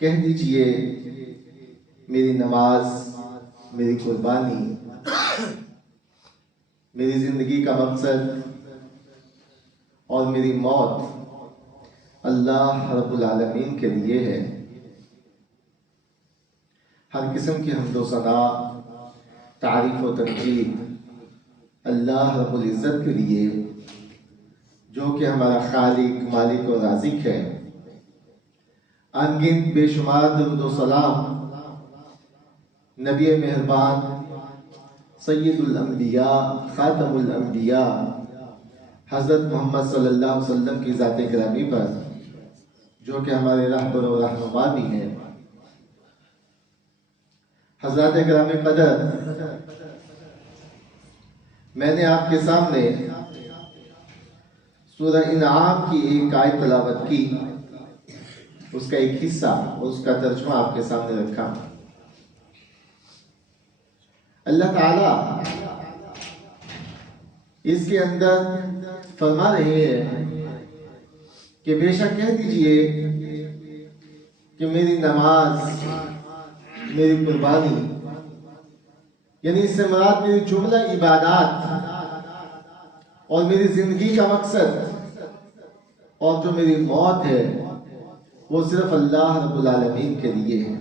کہہ دیجئے میری نماز، میری قربانی، میری زندگی کا مقصد اور میری موت اللہ رب العالمین کے لیے ہے۔ ہر قسم کی حمد و ثنا، تعریف و تمجید اللہ رب العزت کے لیے، جو کہ ہمارا خالق، مالک و رازق ہے۔ انگنت بے شمار درود و سلام نبی مہربان، سید الانبیاء، خاتم الانبیاء حضرت محمد صلی اللہ علیہ وسلم کی ذات گرامی پر، جو کہ ہمارے رہبر و رہنما بھی ہیں۔ حضرات گرامی قدر، میں نے آپ کے سامنے سورہ انعام کی ایک آیت تلاوت کی، اس کا ایک حصہ اور اس کا ترجمہ آپ کے سامنے رکھا۔ اللہ تعالیٰ اس کے اندر فرما رہے ہیں کہ بے شک کہہ دیجئے کہ میری نماز، میری قربانی، یعنی اس سے مراد میری جملہ عبادات اور میری زندگی کا مقصد اور جو میری موت ہے وہ صرف اللہ رب العالمین کے لیے ہے،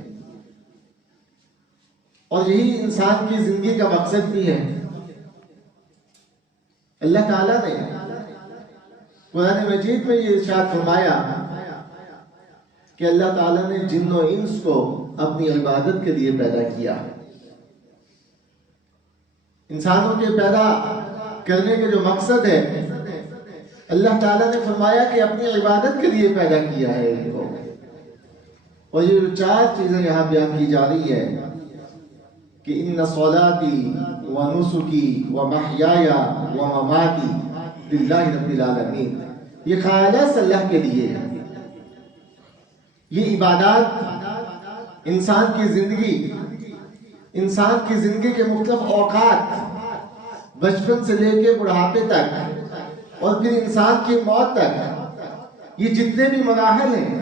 اور یہی انسان کی زندگی کا مقصد بھی ہے۔ اللہ تعالیٰ نے قرآن مجید میں یہ ارشاد فرمایا کہ اللہ تعالیٰ نے جن و انس کو اپنی عبادت کے لیے پیدا کیا۔ انسانوں کے پیدا کرنے کے جو مقصد ہے، اللہ تعالیٰ نے فرمایا کہ اپنی عبادت کے لیے پیدا کیا ہے ان کو۔ اور یہ جو چار چیزیں یہاں بیان کی جا رہی ہے کہ ان صلاتی و نسکی و محیای و مماتی للہ رب العالمین، یہ خالص اللہ کے لیے ہے۔ یہ عبادات انسان کی زندگی کے مختلف اوقات، بچپن سے لے کے بڑھاپے تک اور پھر انسان کی موت تک، یہ جتنے بھی مراحل ہیں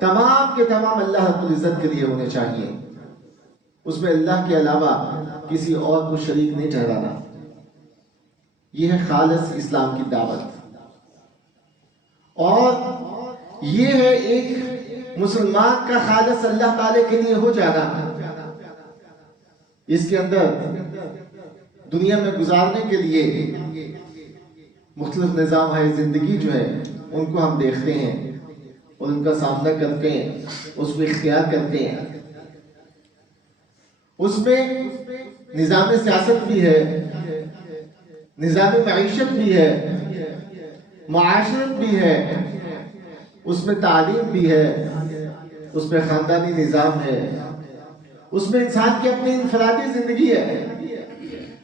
تمام کے تمام اللہ رب العزت کے لیے ہونے چاہیے۔ اس میں اللہ کے علاوہ کسی اور کو شریک نہیں ٹھہرانا۔ یہ ہے خالص اسلام کی دعوت، اور یہ ہے ایک مسلمان کا خالص اللہ تعالی کے لیے ہو جانا۔ اس کے اندر دنیا میں گزارنے کے لیے مختلف نظام ہے زندگی جو ہے ان کو ہم دیکھتے ہیں اور ان کا سامنا کرتے ہیں، اس کو اختیار کرتے ہیں۔ اس میں نظام سیاست بھی ہے، نظام معیشت بھی ہے، معاشرت بھی ہے، اس میں تعلیم بھی ہے، اس میں خاندانی نظام ہے، اس میں انسان کی اپنی انفرادی زندگی ہے۔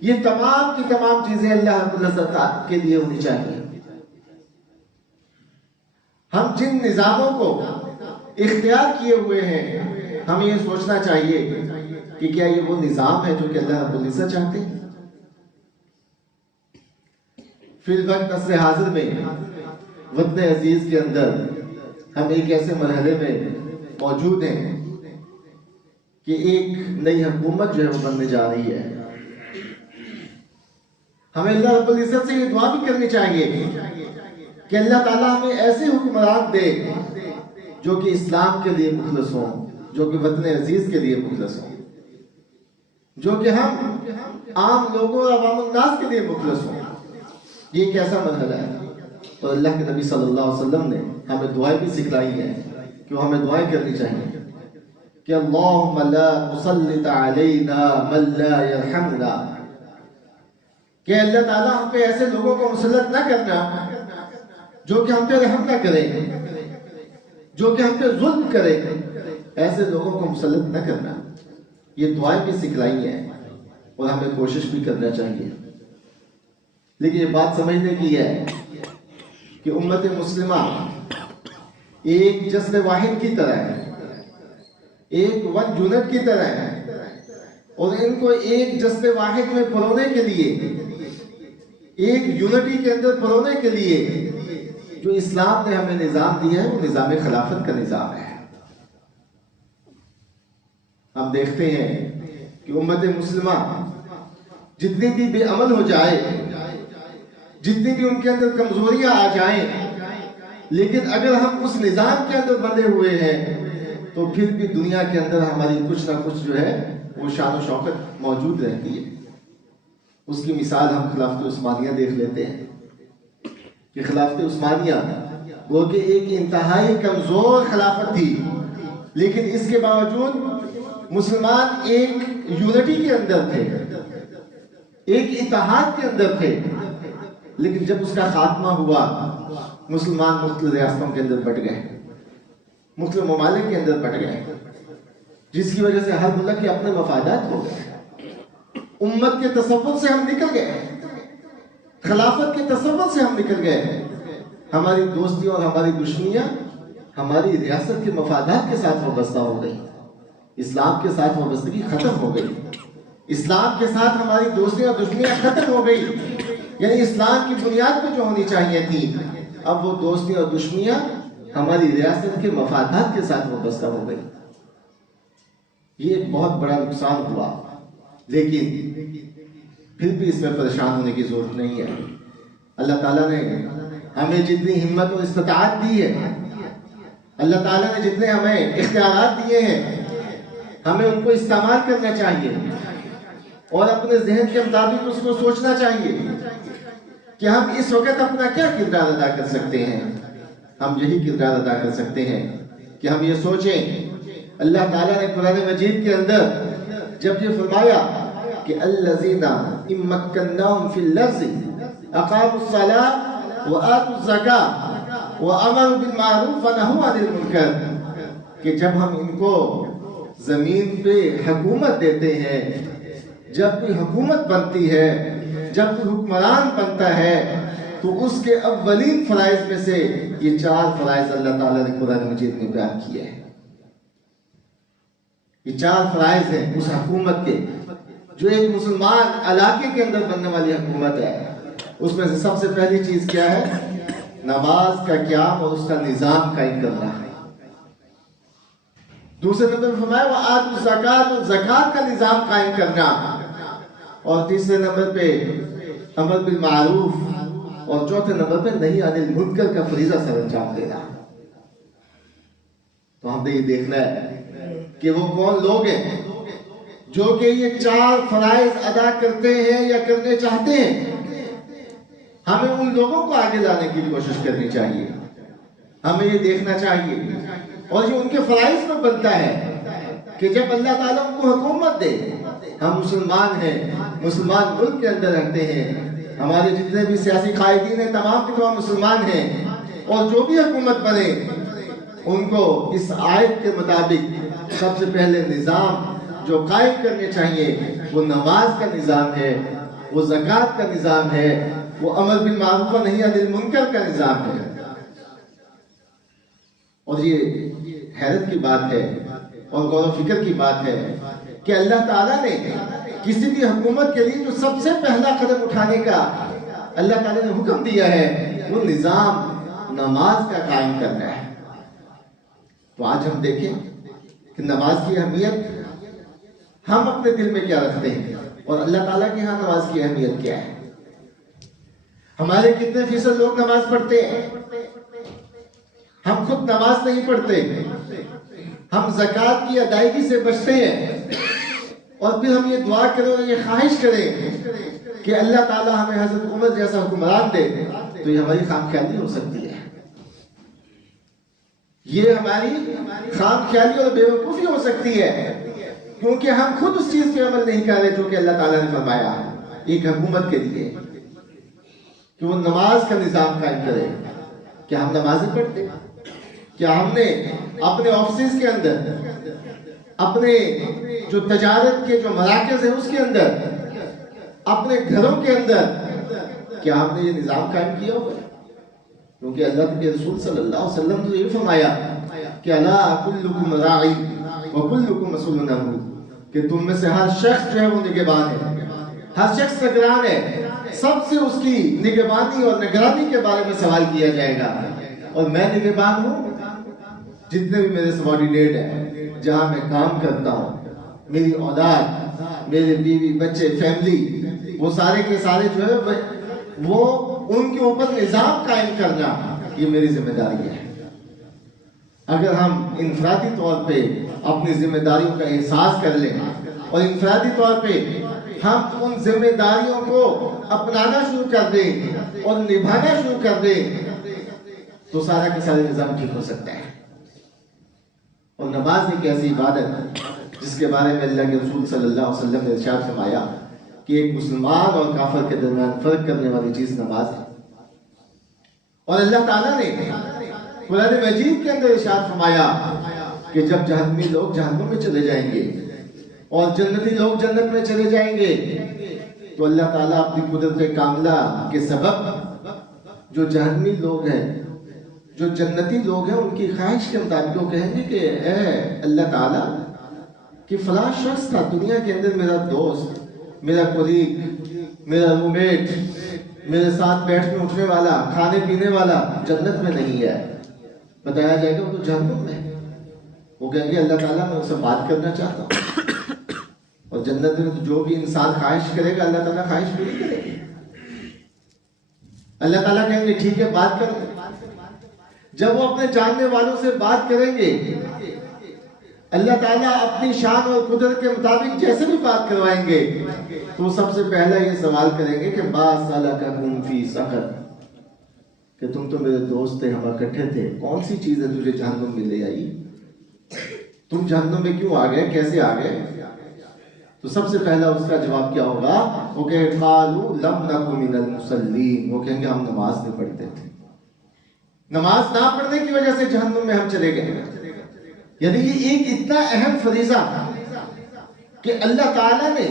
یہ تمام کی تمام چیزیں اللہ رب العزت کے لیے ہونی چاہیے۔ ہم جن نظاموں کو اختیار کیے ہوئے ہیں، ہمیں یہ سوچنا چاہیے کہ کیا یہ وہ نظام ہے جو کہ اللہ رب العزت چاہتے ہیں؟ فی الوقت عصر حاضر میں وطن عزیز کے اندر ہم ایک ایسے مرحلے میں موجود ہیں کہ ایک نئی حکومت جو ہے وہ بننے جا رہی ہے۔ ہمیں اللہ رب العزت سے یہ دعا بھی کرنی چاہیے کہ اللہ تعالیٰ ہمیں ایسے حکمران دے جو کہ اسلام کے لیے مخلص ہوں، جو کہ وطن عزیز کے لیے مخلص ہوں، جو کہ ہم عام لوگوں اور عوام الناس کے لیے مخلص ہوں۔ یہ ایک ایسا مرحلہ ہے، اور اللہ کے نبی صلی اللہ علیہ وسلم نے ہمیں دعائیں بھی سکھلائی ہیں کہ وہ ہمیں دعائیں کرنی چاہیے کہ اللہم لا تسلط علینا من لا یرحمنا، کہ اللہ تعالیٰ ہم پہ ایسے لوگوں کو مسلط نہ کرنا جو کہ ہم پہ رحم نہ کرے، جو کہ ہم پہ ظلم کرے، ایسے لوگوں کو مسلط نہ کرنا۔ یہ دعائیں بھی سکھلائی ہیں اور ہمیں کوشش بھی کرنا چاہیے۔ لیکن یہ بات سمجھنے کی ہے کہ امت مسلمہ ایک جسد واحد کی طرح ہے، ایک ون یونٹ کی طرح ہے، اور ان کو ایک جسد واحد میں پرونے کے لیے، ایک یونٹی کے اندر پرونے کے لیے جو اسلام نے ہمیں نظام دیا ہے وہ نظام خلافت کا نظام ہے۔ ہم دیکھتے ہیں کہ امت مسلمہ جتنی بھی بے عمل ہو جائے، جتنی بھی ان کے اندر کمزوریاں آ جائیں، لیکن اگر ہم اس نظام کے اندر بندھے ہوئے ہیں تو پھر بھی دنیا کے اندر ہماری کچھ نہ کچھ جو ہے وہ شان و شوکت موجود رہتی ہے۔ اس کی مثال ہم خلافت عثمانیہ دیکھ لیتے ہیں کہ خلافت عثمانیہ وہ کہ ایک انتہائی کمزور خلافت تھی، لیکن اس کے باوجود مسلمان ایک یونٹی کے اندر تھے، ایک اتحاد کے اندر تھے۔ لیکن جب اس کا خاتمہ ہوا، مسلمان مختلف ریاستوں کے اندر بٹ گئے، مختلف ممالک کے اندر بٹ گئے، جس کی وجہ سے ہر ملک کے اپنے مفادات ہو گئے۔ امت کے تصور سے ہم نکل گئے، خلافت کے تصور سے ہم نکل گئے۔ ہماری دوستیاں اور ہماری دشمنیاں ہماری ریاست کے مفادات کے ساتھ وابستہ ہو گئی، اسلام کے ساتھ وابستگی ختم ہو گئی، اسلام کے ساتھ ہماری دوستیاں اور دشمنیاں ختم ہو گئی۔ یعنی اسلام کی بنیاد پہ جو ہونی چاہیے تھی، اب وہ دوستیاں اور دشمنیاں ہماری ریاست کے مفادات کے ساتھ وابستہ ہو گئی۔ یہ ایک بہت بڑا نقصان ہوا، لیکن پھر بھی اس میں پریشان ہونے کی ضرورت نہیں ہے۔ اللہ تعالیٰ نے ہمیں جتنی ہمت اور استطاعت دی ہے، اللہ تعالیٰ نے جتنے ہمیں اختیارات دیے ہیں، ہمیں ان کو استعمال کرنا چاہیے اور اپنے ذہن کے مطابق اس کو سوچنا چاہیے کہ ہم اس وقت اپنا کیا کردار ادا کر سکتے ہیں۔ ہم یہی کردار ادا کر سکتے ہیں کہ ہم یہ سوچیں، اللہ تعالیٰ نے قرآن مجید کے اندر جب یہ فرمایا کہ الذین ان مکناہم فی الارض اقاموا الصلاۃ وآتوا الزکاۃ وامروا بالمعروف ونہوا عن المنکر، کہ جب ہم ان کو زمین پہ حکومت دیتے ہیں، جب کوئی حکومت بنتی ہے، جب کوئی حکمران بنتا ہے، تو اس کے اولین فرائض میں سے یہ 4 فرائض اللہ تعالیٰ نے قرآن مجید میں بیان کیے ہیں۔ یہ 4 فرائض ہیں اس حکومت کے، جو ایک مسلمان علاقے کے اندر بننے والی حکومت ہے۔ اس میں سے سب سے پہلی چیز کیا ہے؟ نماز کا قیام اور اس کا نظام قائم کرنا ہے۔ دوسرے نمبر پر فرمایا وآتوا الزکاۃ، اور زکات کا نظام قائم کرنا، اور تیسرے نمبر پہ امر بالمعروف، اور چوتھے نمبر پہ نہی عن المنکر کا فریضہ سر انجام دینا۔ تو ہم نے یہ دیکھنا ہے کہ وہ کون لوگ ہیں جو کہ یہ 4 فرائض ادا کرتے ہیں یا کرنے چاہتے ہیں۔ ہمیں ان لوگوں کو آگے لانے کی کوشش کرنی چاہیے، ہمیں یہ دیکھنا چاہیے، اور یہ ان کے فرائض میں بنتا ہے کہ جب اللہ تعالیٰ ان کو حکومت دے، ہم مسلمان ہیں، مسلمان ملک کے اندر رہتے ہیں، ہمارے جتنے بھی سیاسی قائدین ہیں تمام کے تمام مسلمان ہیں، اور جو بھی حکومت بنے ان کو اس آیت کے مطابق سب سے پہلے نظام جو قائم کرنے چاہیے وہ نماز کا نظام ہے، وہ زکوٰۃ کا نظام ہے، وہ امر بالمعروف و نہی عن المنکر کا نظام ہے۔ اور یہ حیرت کی بات ہے اور غور و فکر کی بات ہے کہ اللہ تعالیٰ نے کسی بھی حکومت کے لیے جو سب سے پہلا قدم اٹھانے کا اللہ تعالیٰ نے حکم دیا ہے وہ نظام نماز کا قائم کرنا ہے۔ تو آج ہم دیکھیں کہ نماز کی اہمیت ہم اپنے دل میں کیا رکھتے ہیں اور اللہ تعالیٰ کے ہاں نماز کی اہمیت کیا ہے۔ ہمارے کتنے فیصد لوگ نماز پڑھتے ہیں؟ ہم خود نماز نہیں پڑھتے، ہم زکوٰۃ کی ادائیگی سے بچتے ہیں، اور پھر ہم یہ دعا کریں اور یہ خواہش کریں کہ اللہ تعالیٰ ہمیں حضرت عمر جیسا حکمران دے، تو یہ ہماری خام خیالی ہو سکتی ہے، یہ ہماری خام خیالی اور بے وقوفی ہو سکتی ہے، کیونکہ ہم خود اس چیز پہ عمل نہیں کر رہے جو کہ اللہ تعالیٰ نے فرمایا ایک حکومت کے لیے کہ وہ نماز کا نظام قائم کرے۔ کیا ہم نمازیں پڑھتے؟ کیا ہم نے اپنے آفسز کے اندر، اپنے جو تجارت کے جو مراکز ہیں اس کے اندر، اپنے گھروں کے اندر کیا ہم نے یہ نظام قائم کیا ہوگا؟ کیونکہ اللہ کے رسول صلی اللہ علیہ وسلم نے یہ فرمایا کہ الا کلکم راعی وکلکم مسئول عنہ، کہ تم میں سے ہر شخص جو ہے وہ نگہبان ہے، ہر شخص نگران ہے، سب سے اس کی نگہبانی اور نگرانی کے بارے میں سوال کیا جائے گا، اور میں نگہبان ہوں جتنے بھی میرے سبارڈینیٹ ہیں، جہاں میں کام کرتا ہوں میری اولاد، میرے بیوی بچے فیملی، وہ سارے کے سارے جو ہے وہ ان کے اوپر نظام قائم کرنا یہ میری ذمہ داری ہے۔ اگر ہم انفرادی طور پہ اپنی ذمہ داریوں کا احساس کر لیں اور انفرادی طور پہ ہم ان ذمہ داریوں کو اپنانا شروع کر دیں اور نبھانا شروع کر دیں تو سارا کا سارا نظام ٹھیک ہو سکتا ہے۔ اور نماز ایک ایسی عبادت جس کے بارے میں اللہ کے رسول صلی اللہ علیہ وسلم نے ارشاد فرمایا کہ ایک مسلمان اور کافر کے درمیان فرق کرنے والی چیز نماز ہے۔ اور اللہ تعالیٰ نے قرآن مجید کے اندر ارشاد فرمایا کہ جب جہنمی لوگ جہنم میں چلے جائیں گے اور جنتی لوگ جنت میں چلے جائیں گے تو اللہ تعالیٰ اپنی قدرت کاملہ کے سبب جو جہنمی لوگ ہیں، جو جنتی لوگ ہیں، ان کی خواہش کے مطابق وہ کہیں گے کہ اے اللہ تعالیٰ کہ فلاں شخص تھا دنیا کے اندر میرا دوست، میرا کولیگ، میرا رومیٹ، میرے ساتھ بیٹھنے اٹھنے والا، کھانے پینے والا، جنت میں نہیں ہے۔ بتایا جائے گا وہ تو جہنم میں ہے۔ وہ کہیں گے اللہ تعالیٰ میں اس سے بات کرنا چاہتا ہوں، اور جنت میں تو جو بھی انسان خواہش کرے گا اللہ تعالیٰ خواہش پوری کرے گی۔ اللہ تعالیٰ کہیں گے ٹھیک ہے بات کر۔ جب وہ اپنے جاننے والوں سے بات کریں گے اللہ تعالیٰ اپنی شان اور قدرت کے مطابق جیسے بھی بات کروائیں گے تو سب سے پہلا یہ سوال کریں گے کہ ما سلککم فی سقر، کہ تم تو میرے دوست تھے، ہم اکٹھے تھے، کون سی چیز ہے تجھے جہنم میں لے آئی؟ تم جہنم میں کیوں آ گئے، کیسے آ گئے؟ تو سب سے پہلا اس کا جواب کیا ہوگا؟ وہ کہ قالوا لم نک من المصلین، وہ کہیں گے ہم نماز نہیں پڑھتے تھے۔ نماز نہ پڑھنے کی وجہ سے جہنم میں ہم چلے گئے۔ یعنی یہ ایک اتنا اہم فریضہ کہ اللہ تعالیٰ نے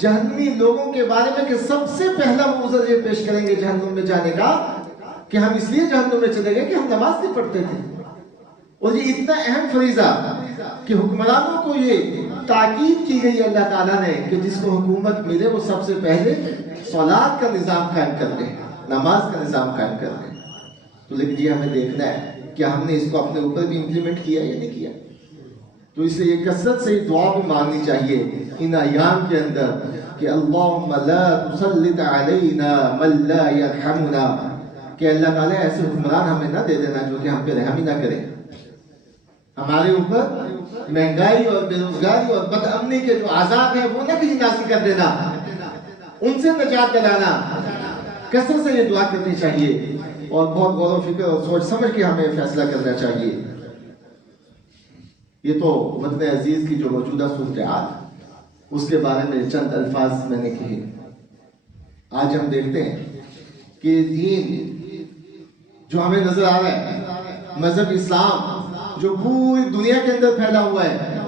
جہنمی لوگوں کے بارے میں کہ سب سے پہلا وہ عذر یہ پیش کریں گے جہنم میں جانے کا کہ ہم اس لیے جہنم میں چلے گئے کہ ہم نماز نہیں پڑھتے تھے۔ اور یہ اتنا اہم فریضہ کہ حکمرانوں کو یہ تاکید کی گئی اللہ تعالیٰ نے کہ جس کو حکومت ملے وہ سب سے پہلے صلاۃ کا نظام قائم کر دیں، نماز کا نظام قائم کر دیں۔ تو لیکن یہ ہمیں دیکھنا ہے کہ ہم نے اس کو اپنے اوپر بھی امپلیمنٹ کیا یا نہیں کیا۔ تو اس لیے یہ کثرت سے دعا بھی مانگنی چاہیے ان ایام کے اندر کہ اللہم لا تسلط علینا من لا یرحمنا، کہ اللہ تعالیٰ ایسے حکمران ہمیں نہ دے دینا جو کہ ہم پہ رحم ہی نہ کرے۔ ہمارے اوپر مہنگائی اور بے روزگاری اور بد امنی کے جو عذاب ہیں وہ نہ کہیں نازل کر دینا، ان سے نجات دلانا۔ کثرت سے یہ دعا کرنی چاہیے اور بہت غور و فکر اور سوچ سمجھ کے ہمیں فیصلہ کرنا چاہیے۔ یہ تو وطن عزیز کی جو موجودہ صورتحال اس کے بارے میں چند الفاظ میں نے کہے۔ آج ہم دیکھتے ہیں کہ دین جو ہمیں نظر آ رہا ہے، مذہب اسلام جو پوری دنیا کے اندر پھیلا ہوا ہے،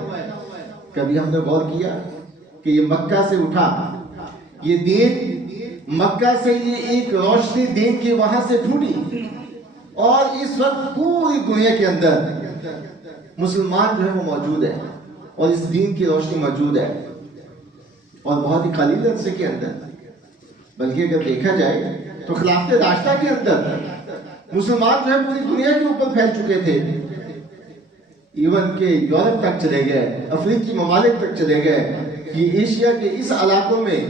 کبھی ہم نے غور کیا کہ یہ مکہ سے اٹھا، یہ دین مکہ سے یہ ایک روشنی دین کی وہاں سے پھوٹی اور اس وقت پوری دنیا کے اندر مسلمان جو ہے وہ موجود ہے اور اس دین کی روشنی موجود ہے، اور بہت ہی قلیل عرصے کے اندر، بلکہ اگر دیکھا جائے تو خلافت راشدہ کے اندر مسلمان جو ہے پوری دنیا کے اوپر پھیل چکے تھے، ایون کہ یورپ تک چلے گئے، افریقی ممالک تک چلے گئے، یہ ایشیا کے اس علاقوں میں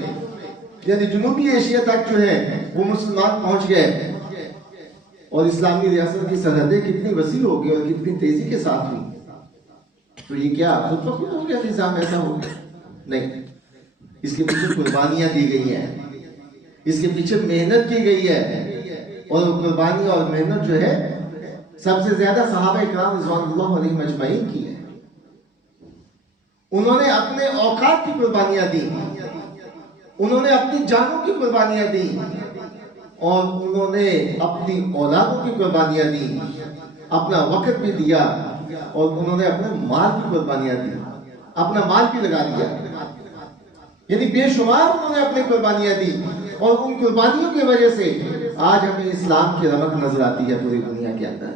یعنی جنوبی ایشیا تک جو ہے وہ مسلمان پہنچ گئے، اور اسلامی ریاست کی سرحدیں کتنی وسیع ہو گئی اور کتنی تیزی کے ساتھ ہوئی۔ تو یہ کیا خود بخود ہو گیا نظام ایسا ہو گیا؟ نہیں، اس کے پیچھے قربانیاں دی گئی ہیں، اس کے پیچھے محنت کی گئی ہے، اور قربانی اور محنت جو ہے سب سے زیادہ صحابہ اکرام رضوان اللہ علیہم اجمعین کی ہے۔ انہوں نے اپنے اوقات کی قربانیاں دی، انہوں نے اپنی جانوں کی قربانیاں دی، اور انہوں نے اپنی اولادوں کی قربانیاں دی، اپنا وقت بھی دیا، اور انہوں نے اپنے مال کی قربانیاں دی، اپنا مال بھی لگا دیا، یعنی بے شمار انہوں نے اپنی قربانیاں دی، اور ان قربانیوں کی وجہ سے آج ہمیں اسلام کی رمق نظر آتی ہے پوری دنیا کے اندر۔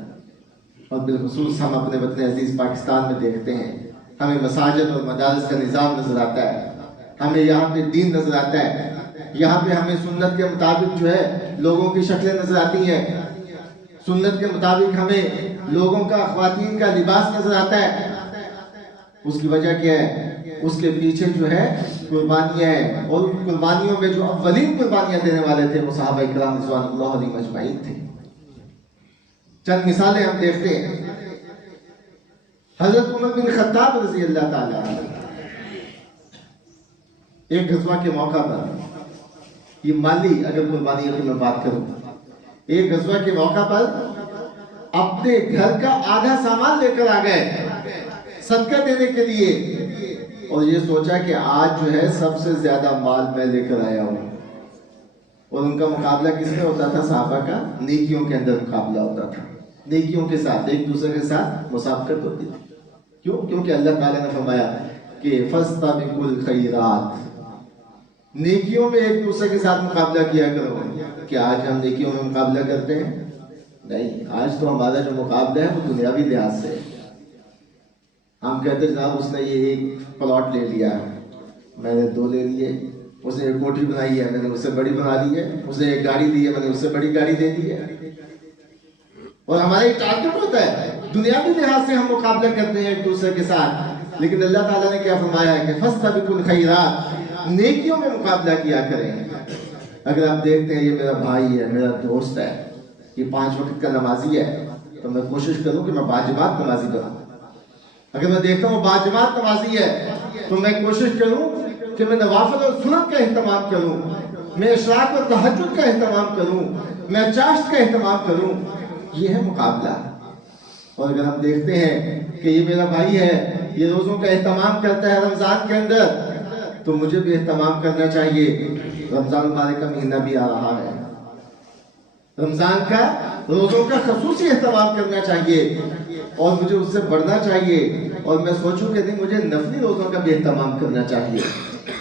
اور بالخصوص ہم اپنے وطن عزیز پاکستان میں دیکھتے ہیں، ہمیں مساجد اور مدارس کا نظام نظر آتا ہے، ہمیں یہاں پہ دین نظر آتا ہے، یہاں پہ ہمیں سنت کے مطابق جو ہے لوگوں کی شکلیں نظر آتی ہیں، سنت کے مطابق ہمیں لوگوں کا خواتین کا لباس نظر آتا ہے، اس کی وجہ کیا ہے؟ اس کے پیچھے جو ہے قربانیاں ہیں، اور ان قربانیوں میں جو اولین قربانیاں دینے والے تھے وہ صحابہ کرام رضوان اللہ علیہم اجمعین تھے۔ چند مثالیں ہم دیکھتے ہیں۔ حضرت عمر بن خطاب رضی اللہ تعالیٰ عنہ ایک غزوہ کے موقع پر، یہ مالی اگر قربانی کی میں بات کروں، ایک غزوہ کے موقع پر اپنے گھر کا آدھا سامان لے کر آ گئے صدقہ دینے کے لیے، اور یہ سوچا کہ آج جو ہے سب سے زیادہ مال میں لے کر آیا ہوں۔ اور ان کا مقابلہ کس میں ہوتا تھا؟ صحابہ کا نیکیوں کے اندر مقابلہ ہوتا تھا، نیکیوں کے ساتھ ایک دوسرے کے ساتھ مسابقت ہوتی تھی۔ کیوں؟ کیونکہ اللہ تعالیٰ نے فرمایا کہ فاستبقوا الخیرات، نیکیوں میں ایک دوسرے کے ساتھ مقابلہ کیا کرو۔ کہ آج ہم نیکیوں میں مقابلہ کرتے ہیں؟ نہیں، آج تو ہمارا جو مقابلہ ہے وہ دنیاوی لحاظ سے ہے۔ ہم کہتے جناب اس نے یہ ایک پلاٹ لے لیا، میں نے 2 لے لیے، اس نے ایک کوٹھی بنائی ہے، میں نے اس سے بڑی بنا لی ہے، اس نے ایک گاڑی دی ہے، میں نے اس سے بڑی گاڑی دے دی ہے۔ اور ہمارا ایک ٹارگٹ ہوتا ہے، دنیاوی لحاظ سے ہم مقابلہ کرتے ہیں ایک دوسرے کے ساتھ، لیکن اللہ تعالیٰ نے کیا فرمایا ہے کہ فاستبقوا الخیرات، نیکیوں میں مقابلہ کیا کریں۔ اگر آپ دیکھتے ہیں یہ میرا بھائی ہے، میرا دوست ہے، یہ 5 وقت کا نمازی ہے، تو میں کوشش کروں کہ میں باجماعت نمازی بنوں۔ اگر میں دیکھتا ہوں باجماعت نمازی ہے تو میں کوشش کروں کہ میں نوافل اور سنت کا اہتمام کروں، میں اشراق اور تہجد کا اہتمام کروں، میں چاشت کا اہتمام کروں۔ یہ ہے مقابلہ۔ اور اگر ہم دیکھتے ہیں کہ یہ میرا بھائی ہے، یہ روزوں کا اہتمام کرتا ہے رمضان کے اندر، تو مجھے بھی اہتمام کرنا چاہیے۔ رمضان مبارک کا مہینہ بھی آ رہا ہے، رمضان کا روزوں کا خصوصی اہتمام کرنا چاہیے، اور مجھے اس سے بڑھنا چاہیے، اور میں سوچوں کہ نہیں مجھے نفلی روزوں کا بھی اہتمام کرنا چاہیے،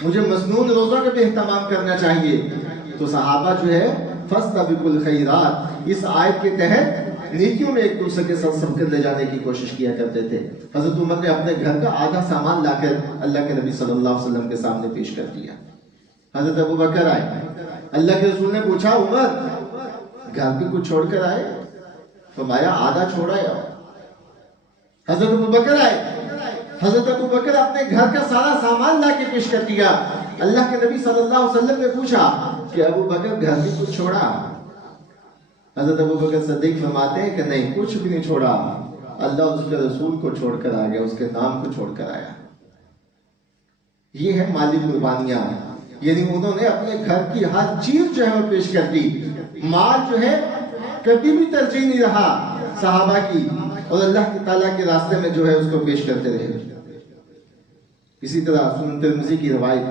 مجھے مسنون روزوں کا بھی اہتمام کرنا چاہیے۔ تو صحابہ جو ہے فاستبقوا الخیرات اس آیت کے تحت نیکیوں میں ایک دوسرے کے ساتھ سبقت لے جانے کی کوشش کیا کرتے تھے۔ حضرت عمر نے اپنے گھر کا آدھا سامان لا کر اللہ کے نبی صلی اللہ علیہ وسلم کے سامنے پیش کر دیا۔ حضرت ابو بکر آئے، اللہ کے رسول نے پوچھا عمر گھر پہ کچھ چھوڑ کر آئے؟ فرمایا آدھا چھوڑا ہے۔ حضرت ابو بکر آئے، حضرت ابو بکر اپنے گھر کا سارا سامان لا کے پیش کر دیا۔ اللہ کے نبی صلی اللہ علیہ وسلم نے پوچھا کہ ابو بکر گھر بھی کچھ چھوڑا؟ حضرت ابو بکر صدیق فرماتے ہیں کہ نہیں، کچھ بھی نہیں چھوڑا، اللہ اس کے رسول کو چھوڑ کر آ گیا، اس کے نام کو چھوڑ کر آیا۔ یہ ہے مالی قربانیاں، یعنی انہوں نے اپنے گھر کی ہر چیز جو ہے وہ پیش کر دی۔ مال جو ہے کبھی بھی ترجیح نہیں رہا صحابہ کی، اور اللہ تعالیٰ کے راستے میں جو ہے اس کو پیش کرتے رہے۔ اسی طرح سنن ترمذی کی روایت،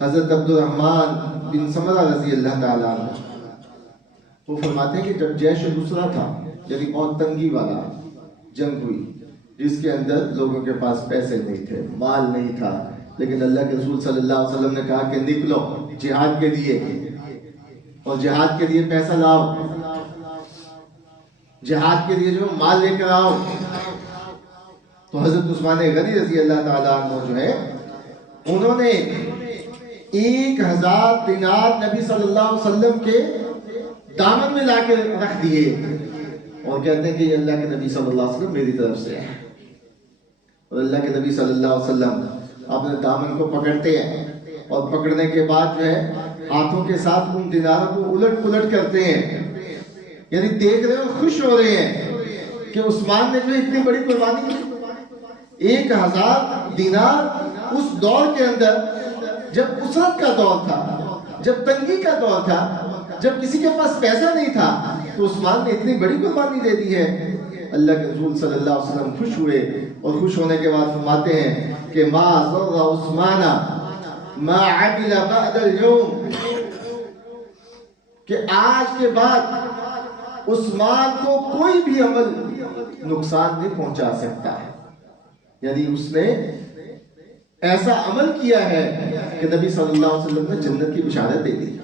حضرت عبد الرحمن بن سمرہ رضی اللہ تعالیٰ عنہ وہ فرماتے ہیں کہ جب جیش دوسرا تھا، یعنی بہت تنگی والا جنگ ہوئی، جس کے اندر لوگوں کے پاس پیسے نہیں تھے، مال نہیں تھا، لیکن اللہ کے رسول صلی اللہ علیہ وسلم نے کہا کہ نکلو جہاد کے لیے، اور جہاد کے لیے پیسہ لاؤ، جہاد کے لیے جو مال لے کر آؤ۔ تو حضرت عثمان غنی رضی اللہ تعالیٰ عنہ جو ہے انہوں نے 1000 دینار نبی صلی اللہ علیہ وسلم کے دامن میں لا کے رکھ دیے، اور کہتے ہیں کہ یہ اللہ کے نبی صلی اللہ علیہ وسلم میری طرف سے ہے۔ اور اللہ کے نبی صلی اللہ علیہ وسلم اپنے دامن کو پکڑتے ہیں، اور پکڑنے کے بعد جو ہے ہاتھوں کے ساتھ ان دیناروں کو الٹ پلٹ کرتے ہیں، یعنی دیکھ رہے ہیں اور خوش ہو رہے ہیں کہ عثمان نے جو اتنی بڑی قربانی کی۔ 1000 دینار اس دور کے اندر، جب اسرت کا دور تھا، جب تنگی کا دور تھا، جب کسی کے پاس پیسہ نہیں تھا، تو عثمان نے اتنی بڑی قربانی دے دی ہے۔ اللہ کے رسول صلی اللہ علیہ وسلم خوش ہوئے، اور خوش ہونے کے بعد فرماتے ہیں کہ ما ضر عثمان ما عدل بعد اليوم، کہ آج کے بعد عثمان کو کوئی بھی عمل نقصان نہیں پہنچا سکتا ہے۔ یعنی اس نے ایسا عمل کیا ہے کہ نبی صلی اللہ علیہ وسلم نے جنت کی بشارت دے دی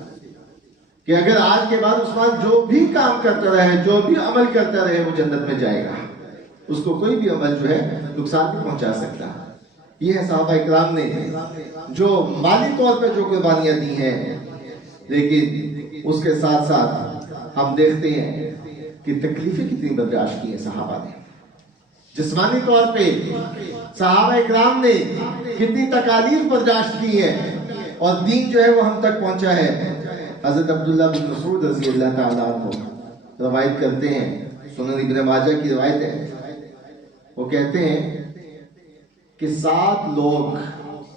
کہ اگر آج کے بعد عثمان جو بھی کام کرتا رہے، جو بھی عمل کرتا رہے، وہ جنت میں جائے گا، اس کو کوئی بھی عمل جو ہے نقصان نہیں پہنچا سکتا۔ یہ ہے صحابہ اکرام نے جو مالی طور پہ جو قربانیاں دی ہیں، لیکن اس کے ساتھ ساتھ ہم دیکھتے ہیں کہ تکلیفیں کتنی برداشت کی ہیں صحابہ نے۔ جسمانی طور پہ صحابہ اکرام نے کتنی تکالیف برداشت کی ہے اور دین جو ہے وہ ہم تک پہنچا ہے. حضرت عبداللہ بن مسعود رضی اللہ تعالیٰ عنہ روایت کرتے ہیں، سنن ابن ماجہ کی روایت ہے، وہ کہتے ہیں کہ 7 لوگ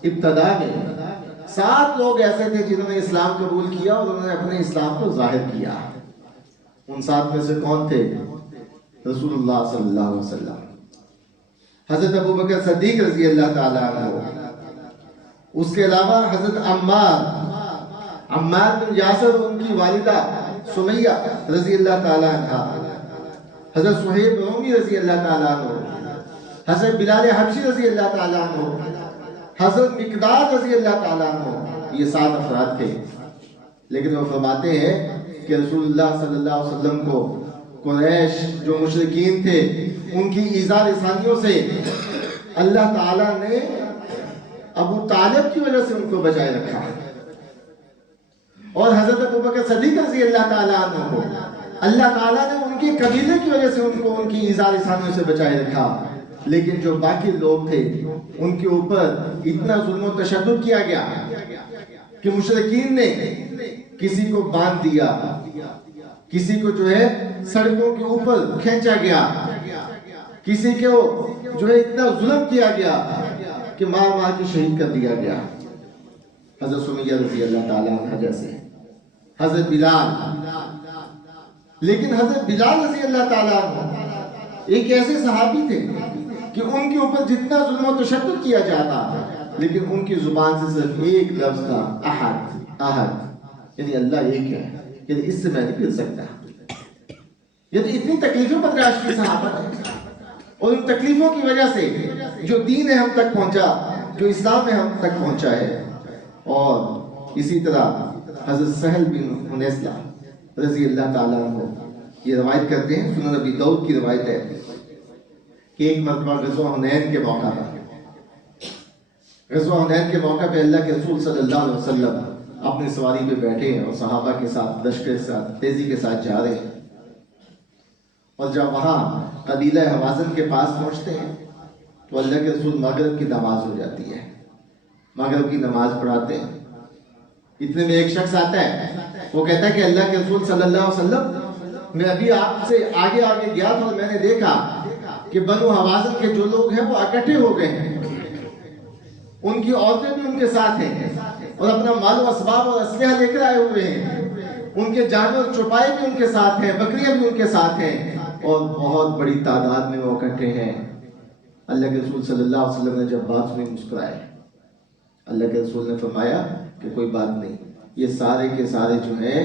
ابتدا میں 7 لوگ ایسے تھے جنہوں نے اسلام قبول کیا اور انہوں نے اپنے اسلام کو ظاہر کیا. ان 7 میں سے کون تھے؟ رسول اللہ صلی اللہ علیہ وسلم، حضرت ابو بکر صدیق رضی اللہ تعالیٰ عنہ، اس کے علاوہ حضرت عمار بن یاسر اور ان کی والدہ سمیہ رضی اللہ تعالیٰ عنہ، حضرت صہیب رومی رضی اللہ تعالیٰ عنہ، حضرت بلال حبشی رضی اللہ تعالیٰ عنہ، حضرت مقداد رضی اللہ تعالیٰ عنہ. یہ 7 افراد تھے. لیکن وہ فرماتے ہیں کہ رسول اللہ صلی اللہ علیہ وسلم کو قریش جو مشرکین تھے ان کی ایذا رسانیوں سے اللہ تعالیٰ نے ابو طالب کی وجہ سے ان کو بچائے رکھا، اور حضرت ابو بکر صدیق رضی اللہ تعالیٰ عنہ کو اللہ تعالیٰ نے ان کے قبیلے کی وجہ سے ان کو ان کی ایذا رسانیوں سے بچائے رکھا. لیکن جو باقی لوگ تھے ان کے اوپر اتنا ظلم و تشدد کیا گیا کہ مشرکین نے کسی کو باندھ دیا، کسی کو جو ہے سڑکوں کے اوپر کھینچا گیا، کسی کو جو ہے اتنا ظلم کیا گیا کہ مار مار کے شہید کر دیا گیا. حضرت سمیہ رضی اللہ تعالیٰ عنہ جیسے، حضرت بلال. لیکن حضرت بلال رضی اللہ تعالیٰ عنہ ایک ایسے صحابی تھے کہ ان کے اوپر جتنا ظلم و تشدد کیا جاتا لیکن ان کی زبان سے صرف ایک لفظ تھا، احد احد، یعنی اللہ ایک ہے، یعنی اس سے میں نہیں پھر سکتا. یعنی اتنی تکلیفیں برداشت کی صحابہ نے، اور ان تکلیفوں کی وجہ سے جو دین ہے ہم تک پہنچا، جو اسلام ہے ہم تک پہنچا ہے. اور اسی طرح حضرت سہل بن حنیسہ رضی اللہ تعالیٰ عنہ یہ روایت کرتے ہیں، سنن ابی داؤد کی روایت ہے کہ ایک مرتبہ غزوہ حنین کے موقع پر، غزوہ حنین کے موقع پہ اللہ کے رسول صلی اللہ علیہ وسلم اپنی سواری پہ بیٹھے ہیں اور صحابہ کے ساتھ لشکر کے ساتھ تیزی کے ساتھ جا رہے ہیں. اور جب وہاں قبیلہ حوازن کے پاس پہنچتے ہیں تو اللہ کے رسول مغرب کی نماز ہو جاتی ہے، مغرب کی نماز پڑھاتے ہیں. اتنے میں ایک شخص آتا ہے، وہ کہتا ہے کہ اللہ کے رسول صلی اللہ علیہ وسلم، میں ابھی آپ سے آگے آگے گیا تھا اور میں نے دیکھا کہ بنو حوازن کے جو لوگ ہیں وہ اکٹھے ہو گئے ہیں، ان کی عورتیں بھی ان کے ساتھ ہیں اور اپنا مال و اسباب اور اسلحہ لے کر آئے ہوئے ہیں، ان کے جانور چوپائے بھی ان کے ساتھ ہیں، بکریاں بھی ان کے ساتھ ہیں، اور بہت بڑی تعداد میں وہ اکٹھے ہیں. اللہ کے رسول صلی اللہ علیہ وسلم نے جب بات سنی مسکرائے. اللہ کے رسول نے فرمایا کہ کوئی بات نہیں، یہ سارے کے سارے جو ہیں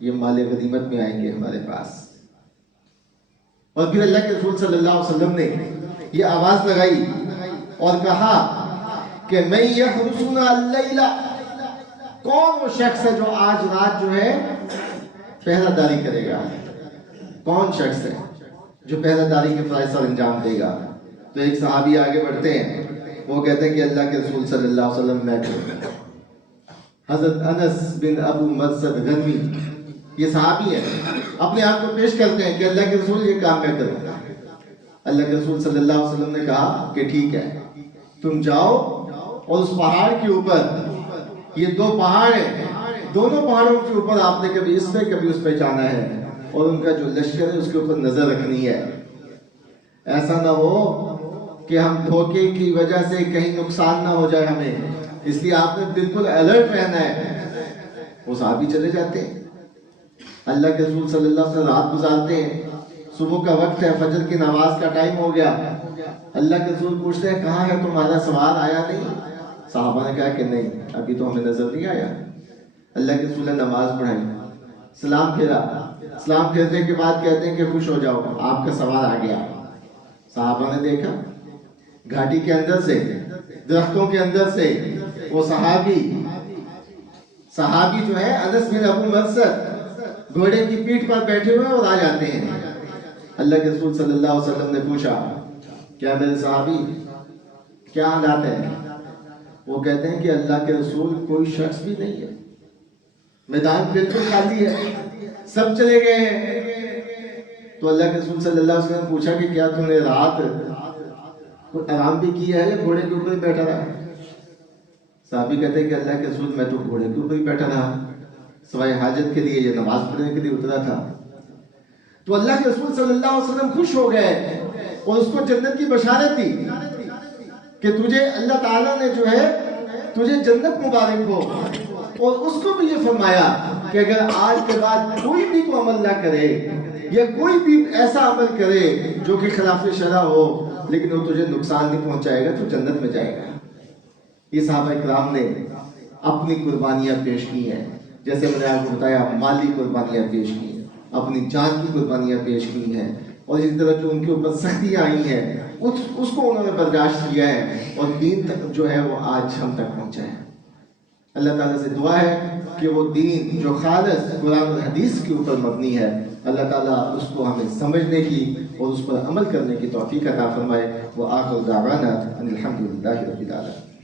یہ مال غنیمت میں آئیں گے ہمارے پاس. اور پھر اللہ کے رسول صلی اللہ علیہ وسلم نے یہ آواز لگائی اور کہا کہ میں یحرسنا اللیل، کون وہ شخص ہے جو آج رات جو ہے پہرہ داری کرے گا؟ کون شخص ہے جو پہرہ داری کے فرائض سر انجام دے گا؟ تو ایک صحابی آگے بڑھتے ہیں، وہ کہتے ہیں کہ اللہ کے رسول صلی اللہ علیہ وسلم میں کروں. حضرت انس بن ابو مرثد غنوی یہ صحابی ہے، اپنے آپ کو پیش کرتے ہیں کہ اللہ کے رسول یہ کام میں کروں. اللہ کے رسول صلی اللہ علیہ وسلم نے کہا کہ ٹھیک ہے، تم جاؤ اور اس پہاڑ کے اوپر، یہ 2 پہاڑ ہیں، دونوں پہاڑوں کے اوپر آپ نے کبھی اس پہ کبھی اس پہ جانا ہے اور ان کا جو لشکر ہے اس کے اوپر نظر رکھنی ہے. ایسا نہ ہو کہ ہم دھوکے کی وجہ سے کہیں نقصان نہ ہو جائے ہمیں، اس لیے آپ نے بالکل الرٹ رہنا ہے. وہ صحابی چلے جاتے ہیں، اللہ کے رسول صلی اللہ علیہ وسلم رات گزارتے ہیں. صبح کا وقت ہے، فجر کی نماز کا ٹائم ہو گیا. اللہ کے رسول پوچھتے ہیں کہاں ہے تمہارا سوار، آیا نہیں؟ صحابہ نے کہا کہ نہیں، ابھی تو ہمیں نظر نہیں آیا. اللہ کے رسول نے نماز پڑھائی، سلام پھیرا، سلام پھیرنے کے بعد کہتے ہیں کہ خوش ہو جاؤ، آپ کا سوار آ گیا. صحابہ نے دیکھا گھاٹی کے اندر سے، درختوں کے اندر سے وہ صحابی جو ہے انس بن ابو مرثد گھوڑے کی پیٹھ پر بیٹھے ہوئے اور آ جاتے ہیں. اللہ کے رسول صلی اللہ علیہ وسلم نے پوچھا کیا میرے صحابی کیا حالات ہیں؟ وہ کہتے ہیں کہ اللہ کے رسول کوئی شخص بھی نہیں ہے، میدان بالکل خالی ہے، سب چلے گئے ہیں. تو اللہ کے رسول صلی اللہ علیہ وسلم نے پوچھا کہ کیا تم نے رات آرام بھی کیا ہے یا گھوڑے کے اوپر ہی بیٹھا رہا؟ صحابی کہتے ہیں کہ اللہ کے رسول میں تو گھوڑے کے اوپر ہی بیٹھا رہا، سوائے حاجت کے لیے یا نماز پڑھنے کے لیے اترا تھا۔ تو اللہ کے رسول صلی اللہ علیہ وسلم خوش ہو گئے اور اس کو جنت کی بشارت دی کہ تجھے اللہ تعالیٰ نے جو ہے تجھے جنت مبارک ہو، اور اس کو بھی یہ فرمایا کہ اگر آج کے بعد کوئی بھی تو عمل نہ کرے یا کوئی بھی ایسا عمل کرے جو کہ خلاف شرع ہو لیکن وہ تجھے نقصان نہیں پہنچائے گا تو جنت میں جائے گا۔ یہ صحابہ کرام نے اپنی قربانیاں پیش کی ہیں، جیسے میں نے آپ کو بتایا مالی قربانیاں پیش کی ہیں، اپنی جان کی قربانیاں پیش کی ہیں، اور اسی طرح جو ان کے اوپر سختیاں آئی ہیں اس کو انہوں نے برداشت کیا ہے، اور دین تک جو ہے وہ آج ہم تک پہنچا ہے۔ اللہ تعالیٰ سے دعا ہے کہ وہ دین جو خالص قرآن اور حدیث کے اوپر مبنی ہے، اللہ تعالیٰ اس کو ہمیں سمجھنے کی اور اس پر عمل کرنے کی توفیق عطا فرمائے۔ وآخر دعوانا ان الحمد للہ رب العالمین۔